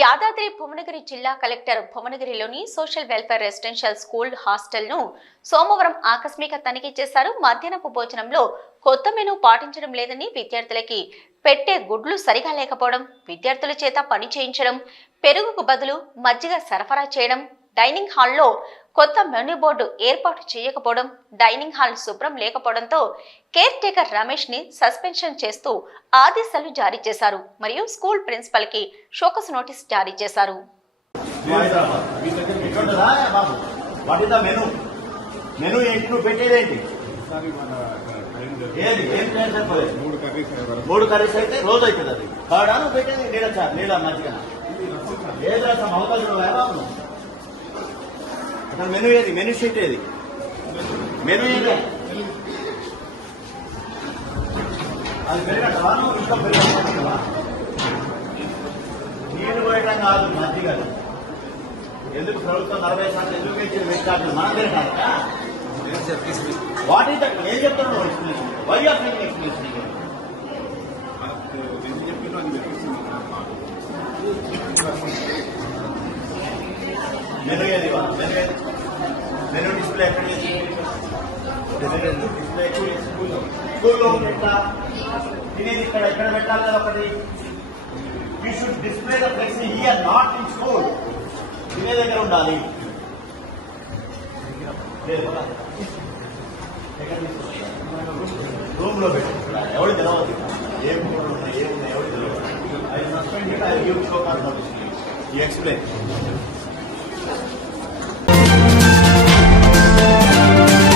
యాదాద్రి భువనగిరి జిల్లా కలెక్టర్ భువనగిరిలోని social welfare residential school హాస్టల్ను సోమవారం ఆకస్మిక తనిఖీ చేశారు. మధ్యాహ్నపు భోజనంలో కొత్త మెనూ పాటించడం లేదని, విద్యార్థులకి పెట్టే గుడ్లు సరిగా లేకపోవడం, విద్యార్థుల చేత పని చేయించడం, పెరుగుకు బదులు మజ్జిగ సరఫరా చేయడం, డైనింగ్ హాల్లో కొత్త మెనూ బోర్డు ఏర్పాటు చేయకపోవడం, డైనింగ్ హాల్ శుభ్రం లేకపోవడంతో కేర్ టేకర్ రమేష్ ని సస్పెన్షన్ చేస్తూ ఆదేశాలు జారీ చేశారు. మరియు స్కూల్ ప్రిన్సిపల్ కి షోకస్ నోటీస్ జారీ చేశారు. మూడు కర్రీస్ అయితే రోజు అవుతుంది. అది కాడాను పెట్టేది నీళ్ళ మంచిగా లేదు. అసలు అవకాశం అసలు మెనూ ఏది? మెనూ షీట్ ఏది? మెనూ ఏది? అది పెరగటవా? ఇంకా పెరగటవా? నీళ్ళు పోయటం కాదు, మధ్య కాదు. ఎందుకు ప్రభుత్వం 40% ఎందుకు ఇచ్చింది? పెట్టాలి మనం తిరగాలి. What is that? ఏం చెప్తున్నావు explanation? Why are making explanation? Menu ఏది? మెనూ డిస్ప్లే ఎక్కడ? డిస్ప్లే స్కూల్లో ఎట్లా తినేది? ఇక్కడ ఎక్కడ పెట్టాలి కదా ఒకటి. You should display the flexi here, not in school. తినే దగ్గర ఉండాలి. రూమ్ లో పెట్టి ఎవరు తెలవదు. ఏం ఏమున్నాయి ఎవరు తెలియదు. I suspend I give show cause notice. You explain.